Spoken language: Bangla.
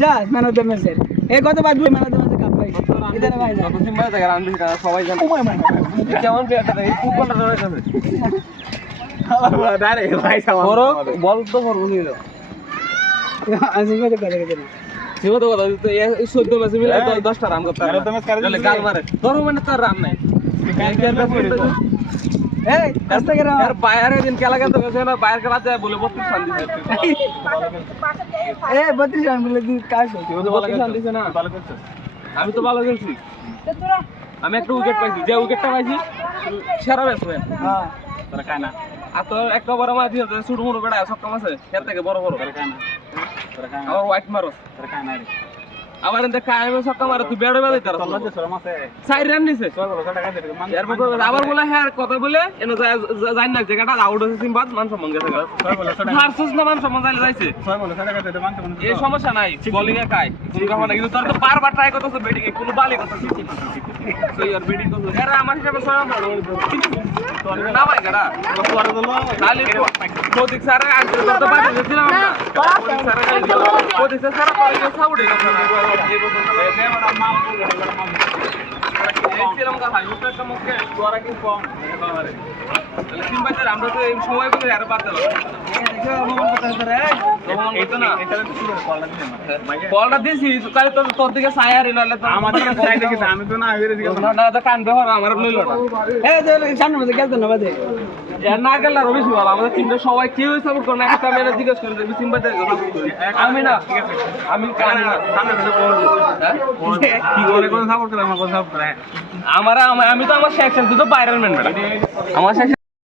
যা ম্যান অফ দ্য ম্যাচের এই গত বার দুই ম্যান অফ দ্য ম্যাচের কাপ পাইছে এখানে ভাই কত সিম্বা জায়গা রান দিছে সবাই জানে ওমাই মাই কেমন প্লেয়ারটা দেখি ফুটবলটা ধরে গেছে দাঁড়ে ভাই সামান বড় বল তো বড় নিল আজি কত করে গেছে জীবন তো কথা তো 14 ম্যাচে মিলে 10টা রান করতে Man of the match কারে তাহলে দিছে? গাল মারে ধরো মানে তার রান নাই এই কাস্তা করে यार बाहर दिन क्या लगा तो कैसे ना बाहर करा जाए बोले 32 रन दिए এই 32 রান বলে দিন কাজ হচ্ছে 32 रन দিছে না ভালো করছে আমি তো ভালো খেলছি আমি একটা উইকেট পাইছি যে উইকেটটা পাইছি সেরা ব্যাটসম্যান হ্যাঁ তোরা খায় না আর তো একটা বড় মাছ দিয়ে শুট মুড়ো বেড়া সব কাম আছে খেত থেকে বড় বড় তোরা খায় না তোরা খায় না আবার হোয়াইট মারো তোরা খায় না রে আবার এতে কায়েমে সব কাম আর তুই বেড়ে বেড়ে তার তোর লজ্জা শরম আছে 4 রান দিছে তোর বলো তোরা খায় মান এর মধ্যে আবার বলে হ্যাঁ কথা বলে এনে যাই না জায়গাটা আউট হচ্ছে সিম্বাদ মান সম্মান গেছে তোর বলো তোরা ভার্সেস না মান সম্মান যাইলে যাইছে তোর বলো তোরা খায় মান তো এই সমস্যা নাই বোলিং এ কাই তুমি কখনো কিন্তু তোর তো বারবার ট্রাই করতেছ ব্যাটিং এ কোনো বালি কথা সো ইয়ার ব্যাটিং করছ এরা আমার হিসাবে 6 রান তোর না ভাই গাড়া তোর বলো খালি প্রতীক স্যার আনতে করতে পারতেছিলাম না প্রতীক স্যার করে সাউডে এই বছর দেবরা মাল বলে দেবরা মাল এই ছিলাম কা ভাই উত্তর সমস্যা তোরা কি কম বাবারে তিন বাজার আমরা তো এই সময় করে আর বাদ দিলাম দেখো মোমন কথা ধরে তখন বলতো না এটা তো শুরু কল লাগবে না বলটা দিছি কালে তোর দিকে সায়া রে নালে তো আমাদের চাই দেখি আমি তো না হইরে দিকে না তো কান ব্যবহার আমার লইল না এই যে সামনে মধ্যে গেলতো না বাদে এর না গেল রবি সিংহ আমাদের টিমটা সবাই কেউ সাপোর্ট করে না একটা মেরে জিজ্ঞেস করে দেবে সিম্বাতে সাপোর্ট করি আমি না আমি কানে না সামনে তো বল কি করে কোন সাপোর্ট করে আমার কোন সাপোর্ট করে আমি তো আমার সেকশন তুই তো বাইরের ম্যান আমার সেকশন